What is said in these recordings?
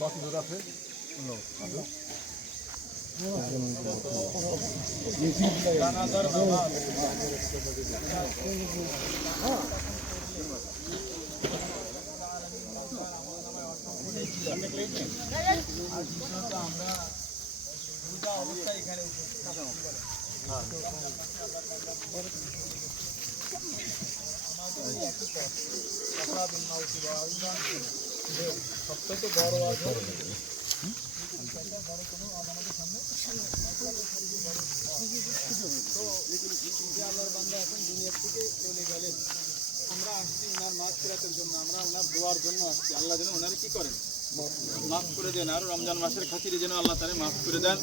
কত দূর আছে? সবথেকে বড় আছে আল্লাহর বান্দা এখন দুনিয়ার থেকে চলে গেলেন। আমরা আসছি ওনার মাগফিরাতের জন্য, আমরা ওনার দোয়ার জন্য আসছি। আল্লাহ যেন ওনারা কি করেন, মাফ করে দেন। আর রমজান মাসের খাতিরে যেন আল্লাহ তাআলা মাফ করে দেন।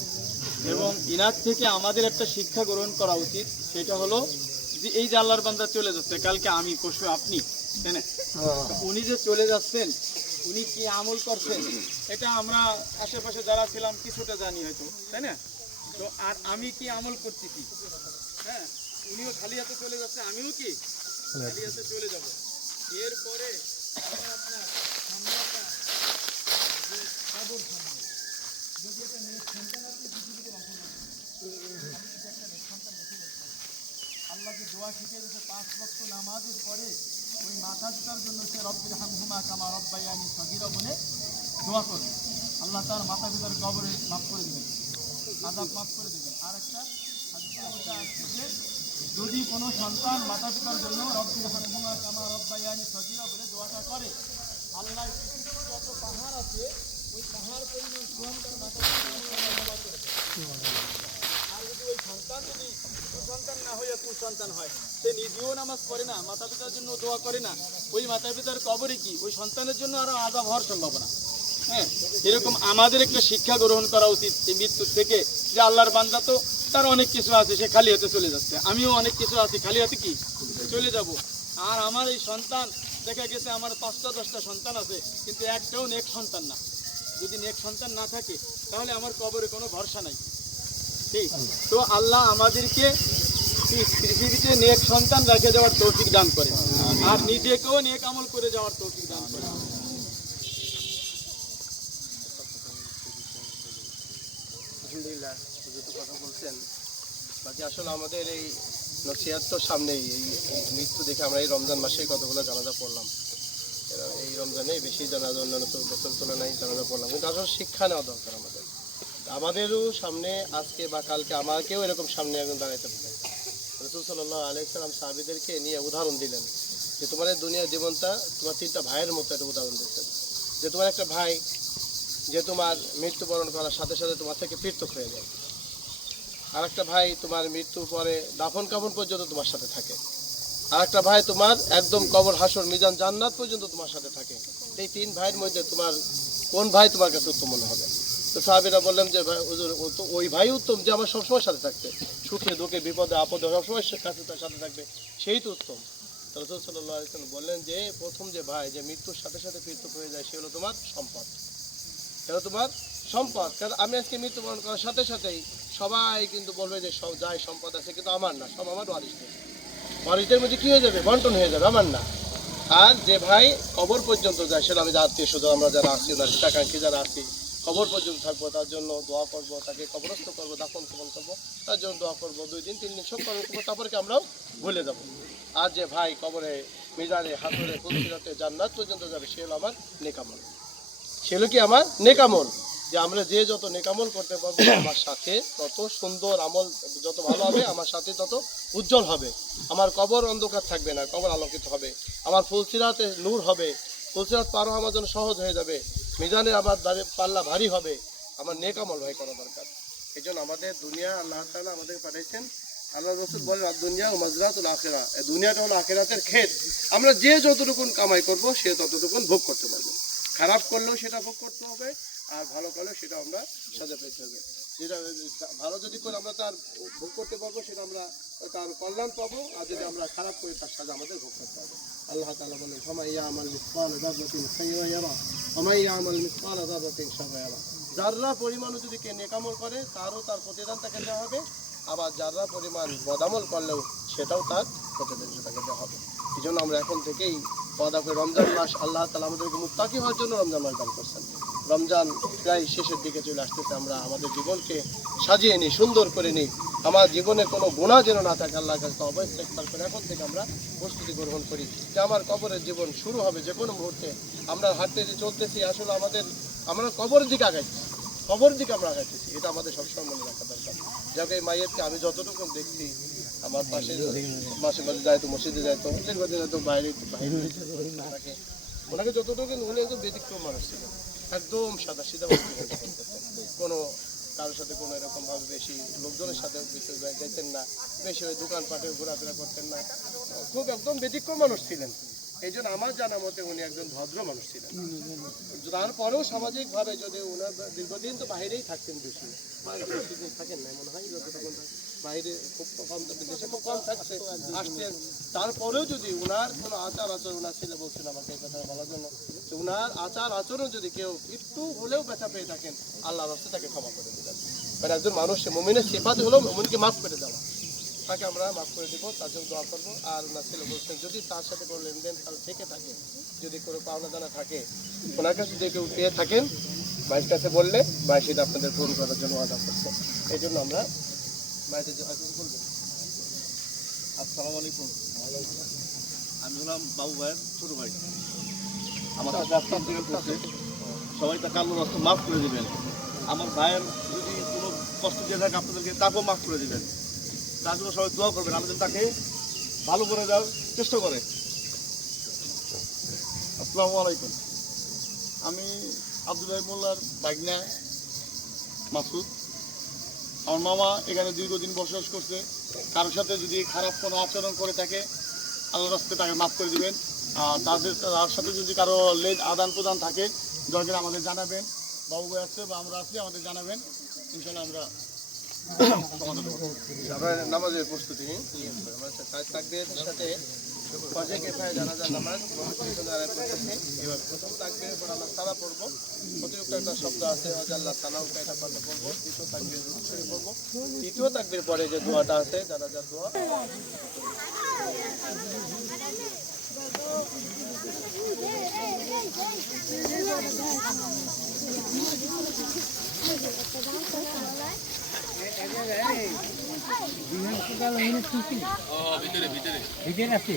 এবং ইনার থেকে আমাদের একটা শিক্ষা গ্রহণ করা উচিত, সেটা হলো যে এই যে আল্লাহর বান্দা চলে যাচ্ছে, কালকে আমি পরশু আপনি, তাই না? উনি যে চলে যাচ্ছেন, উনি কি আমল করছেন এটা আমরা আশেপাশে যারা ছিলাম কিছুটা জানি হয়তো, তাই না? তো আর আমি কি আমল করতেছি, হ্যাঁ, উনিও খালি হাতে চলে যাচ্ছে, আমিও কি খালি হাতে চলে যাব। এরপরে আপনার সামনে একটা যদি একটা নেক সন্তান আপনি পৃথিবীতে রাখেন, আল্লাহ যে দোয়া শিখিয়ে দিয়েছে 5 ওয়াক্ত নামাজের পরে ওই মাথা পিতার জন্য সে রব্বির হামহুমা কামা রব্বায়ানি সগীরা বলে দোয়া করবে। আল্লাহ তার মাতা পিতার কবরে মাফ করে দেবেন, আযাব মাফ করে দেবেন। আর একটা হাদিসের মধ্যে আসছে যে যদি কোনো সন্তান মাতা পিতার জন্য রব্বির হামহুমা কামা রব্বায়ানি সগীরা বলে দোয়াটা করে, আল্লাহ পৃথিবীতে যত পাহাড় আছে ওই পাহাড় পরিমাণ সোয়াম তার মাতা পিতার করে। আর যদি ওই সন্তান যদি কুসন্তান না হয়ে কুসন্তান হয়, সে নিজেও নামাজ পড়ে না, মাতা পিতার জন্য দোয়া করে না, ওই মাতা পিতার কবরে কি ওই সন্তানের জন্য আরো আযাব হওয়ার সম্ভাবনা। হ্যাঁ, এরকম আমাদের একটা শিক্ষা গ্রহণ করা উচিত এই মৃত্যুর থেকে, যে আল্লাহর বান্দা তো তার অনেক কিছু আছে, সে খালি হাতে চলে যাচ্ছে, আমিও অনেক কিছু আছে, খালি হাতে কি চলে যাব। আর আমার এই সন্তান দেখা গেছে আমার 5টা 10টা সন্তান আছে, কিন্তু একটাও নেক সন্তান না। যদি নেক সন্তান না থাকে তাহলে আমার কবরে কোনো ভরসা নাই। ঠিক, তো আল্লাহ আমাদেরকে পৃথিবীতে নেক সন্তান রেখে যাওয়ার তৌফিক দান করে, আর নিজেকেও নেক আমল করে যাওয়ার তৌফিক দান করে। আলহামদুলিল্লাহ, যত কথা বলছেন, বাকি আসলে আমাদের এই নসিহত তো সামনেই। এই মৃত্যু দেখে আমরা এই রমজান মাসেই কতগুলো জানাজা পড়লাম, এই রমজানে বেশি জানাজা, অন্যান্য বছর তুলনায় জানাজা পড়লাম, কিন্তু আসলে শিক্ষা নেওয়া দরকার আমাদেরও সামনে আজকে বা কালকে আমাকেও এরকম সামনে একজন দাঁড়াইতে পারে। রাসূল সাল্লাল্লাহু আলাইহি ওয়াসাল্লাম সাহাবীদেরকে নিয়ে উদাহরণ দিলেন যে তোমার এই দুনিয়ার জীবনটা তোমার 3টা ভাইয়ের মতো একটা উদাহরণ দিচ্ছেন, যে তোমার একটা ভাই যে তোমার মৃত্যুবরণ করার সাথে সাথে তোমার থেকে পৃথক হয়ে যায়, আর একটা ভাই তোমার মৃত্যুর পরে দাফন কাফন পর্যন্ত তোমার সাথে থাকে, আর একটা ভাই তোমার একদম কবর হাসর মিজান জান্নাত পর্যন্ত তোমার সাথে থাকে। এই 3 ভাইয়ের মধ্যে তোমার কোন ভাই তোমার কাছে উত্তম মনে হবে? তো সাহাবীরা বললেন যে ভাই হুজুর, ওই ভাই উত্তম যে আমার সবসময় সাথে থাকতে, সুখে দুঃখে বিপদে আপদে সবসময় কাছে তার সাথে থাকবে, সেই তো উত্তম। তো রাসূল সাল্লাল্লাহু আলাইহি ওয়াসাল্লাম বললেন যে প্রথম যে ভাই যে মৃত্যুর সাথে সাথে পৃথক হয়ে যায়, সে হলো তোমার সম্পদ। এটা তোমার সম্পদ। কারণ আমি আজকে মৃত্যুবরণ করার সাথে সাথেই সবাই কিন্তু বলবে যে সব যাই সম্পদ আছে কিন্তু আমার না, সব আমার ওয়ারিসদের। ওয়ারিসদের মধ্যে কী হয়ে যাবে? বন্টন হয়ে যাবে, আমার না। আর যে ভাই কবর পর্যন্ত যায়, সেটা আমি আত্মীয় স্বজন আমরা যারা আছি, ওনার হিতাকাঙ্ক্ষী যারা আছি, কবর পর্যন্ত থাকবো, তার জন্য দোয়া করবো, তাকে কবরস্থ করবো, দাফন কাফন করবো, তার জন্য দোয়া করবো, 2 দিন 3 দিন সব কবর করবো, তারপরে কি আমরাও ভুলে যাবো। আর যে ভাই কবরে মিজানে হাসরে ফুলসিরাতে জান্নাত পর্যন্ত যাবে, সে হলো আমার নেকামল। সে হলো কি আমার নেকামল। যে আমরা যে যত নেকামল করতে পারবো, আমার সাথে তত সুন্দর আমল যত ভালো হবে, আমার সাথে তত উজ্জ্বল হবে। আমার কবর অন্ধকার থাকবে না, কবর আলোকিত হবে। আমার ফুলসিরাতে নূর হবে, ফুলসিরাত পার হওয়া আমার জন্য সহজ হয়ে যাবে। মিজানে আমার পাল্লা ভারী হবে। আমার নেকামল ভাই করা দরকার। এই জন্য আমাদের দুনিয়া আল্লাহ তাআলা আমাদের পাঠাইছেন। আল্লাহ রাসূল বলেন দুনিয়া মাজরাতুল আখিরা, এই দুনিয়াটা হলো আখিরাতের ক্ষেত। আমরা যে যতটুকুন কামাই করব, সে ততটুকুন ভোগ করতে পারবো। খারাপ করলেও সেটা ভোগ করতে হবে, আর ভালো করলেও সেটা আমরা সাজা পেতে হবে। যেটা ভালো যদি করে আমরা তার ভোগ করতে পারবো, সেটা আমরা তার কল্যাণ পাবো, আর যদি আমরা খারাপ করি তার সাজা আমাদের ভোগ করতে হবে। আল্লাহ তাআলা বলেন ফামান ইয়ামাল মিসকাল যাররাতিন খায়রান ইয়ারা ওয়া মান ইয়ামাল মিসকাল যাররাতিন শাররান ইয়ারা। যাররা পরিমাণও যদি কে নেকামল করে, তারও তার প্রতিদান তাকে দেওয়া হবে, আবার যাররা পরিমাণ বদামল করলেও সেটাও তার প্রতিদান তাকে দেওয়া হবে। এই জন্য আমরা এখন থেকেই ওয়াদা করে, রমজান মাস আল্লাহ তাআলা আমাদেরকে মুত্তাকি হওয়ার জন্য রমজান মাস দান করছেন। রমজান প্রায় শেষের দিকে চলে আসতেছে, আমরা আমাদের জীবনকে সাজিয়ে নিই, সুন্দর করে নিই। আমার জীবনে কোনো গুনাহ যেন না থাকে, আল্লাহর কাছে তওবা ইস্তেগফার করে এখন থেকে আমরা প্রস্তুতি গ্রহণ করি যে আমার কবরের জীবন শুরু হবে যে কোনো মুহূর্তে। আমরা হাঁটতে যে চলতেছি, আসলে আমরা কবরের দিকে আগাইছি, কবরের দিকে আমরা আগাইতেছি, এটা আমাদের সবসময় মনে রাখা দরকার। যাকে এই মাইয়েরকে আমি যতটুকু দেখছি, আমার পাশে মাসে মাঝে যাইতো, মসজিদে যাইতো, দীর্ঘদিন হয়তো বাইরে থাকে, ওনাকে যতটুকু, উনি একদম ব্যতিক্রম মানুষ ছিলেন, একদম সাদা সিধা কোনো কারোর সাথে কোনো এরকমভাবে বেশি লোকজনের সাথে বেশি যাইতেন না, বেশি ওই দোকানপাটে ঘোরাফেরা করতেন না, খুব একদম ব্যতিক্রম মানুষ ছিলেন। এই জন্য আমার জানা মতে উনি একজন ভদ্র মানুষ ছিলেন। তারপরেও সামাজিকভাবে যদি ওনার দীর্ঘদিন তো বাইরেই থাকতেন, বেশি থাকেন না মনে হয়, যতটুকু বাইরে খুব কম, দেশে খুব কম থাকছে, আসতেন। তারপরেও যদি ওনার কোনো আচার আচরণ, ওনার ছেলে বলছিল আমাকে এই কথা বলার জন্য, যে ওনার আচার আচরণ যদি কেউ একটু হলেও ব্যথা পেয়ে থাকেন, আল্লাহর রাস্তায় তাকে ক্ষমা করে দেবেন। কারণ একজন মানুষ মুমিনের সিফাতে হলেও মুমিনকে মাফ করে দেওয়া, তাকে আমরা মাফ করে দেবো, তার জন্য দোয়া করবো। আর ওনার ছেলে বলছেন যদি তার সাথে কোনো লেনদেন থেকে থাকে, যদি কোনো পাওনা দানা থাকে, ওনার কাছে যদি কেউ পেয়ে থাকেন, ভাইয়ের কাছে বললে ভাই সেটা আপনাদের পূরণ করার জন্য ওয়াদা করছে। এই জন্য আমরা ভাইদের যে বলবেন। আসসালামু আলাইকুম। আমি হলাম বাবু ভাইয়ের ছোট ভাই। আমার কাছে আজকে ইন্তেকাল করছে, সবাই তাকে আল্লাহর রাস্তায় মাফ করে দিবেন। আমার ভাইয়ের যদি কোনো কষ্ট দিয়ে থাকে আপনাদেরকে, তাকেও মাফ করে দিবেন। তার জন্য সবাই দোয়া করবেন, আমি যেন তাকে ভালো করে দেওয়ার চেষ্টা করে। আসসালামু আলাইকুম। আমি আব্দুল ভাই মোল্লার ভাগনা মাসুদ। আমার মামা এখানে দীর্ঘদিন বসবাস করছে। কারোর সাথে যদি খারাপ কোনো আচরণ করে থাকে, আল্লাহর রাস্তায় তাকে মাফ করে দিবেন। আর তার সাথে যদি কারো আদান প্রদান থাকে, দরকার আমাদের জানাবেন। বাবু ভাই আসছে বা আমরা আসছি, আমাদের জানাবেন, ইনশাল্লাহ আমরা সমাধান করব। আমরা নামাজের প্রস্তুতি আমরা তাকবীরের সাথে ফজর কিফায়া জানাজার নামাজ পড়তেছি। এবার প্রথম তাকবীরের পর আমরা সালাহ পড়বো, অতিরিক্ত একটা শব্দ আছে আল্লাহ সালাহ, এটা পাল্টা পড়বো। দ্বিতীয় তাকবীর শুরু করবো। তৃতীয় তাকবীর পরে যে দোয়াটা আছে জানাজার দোয়া, ভিতরে আছে।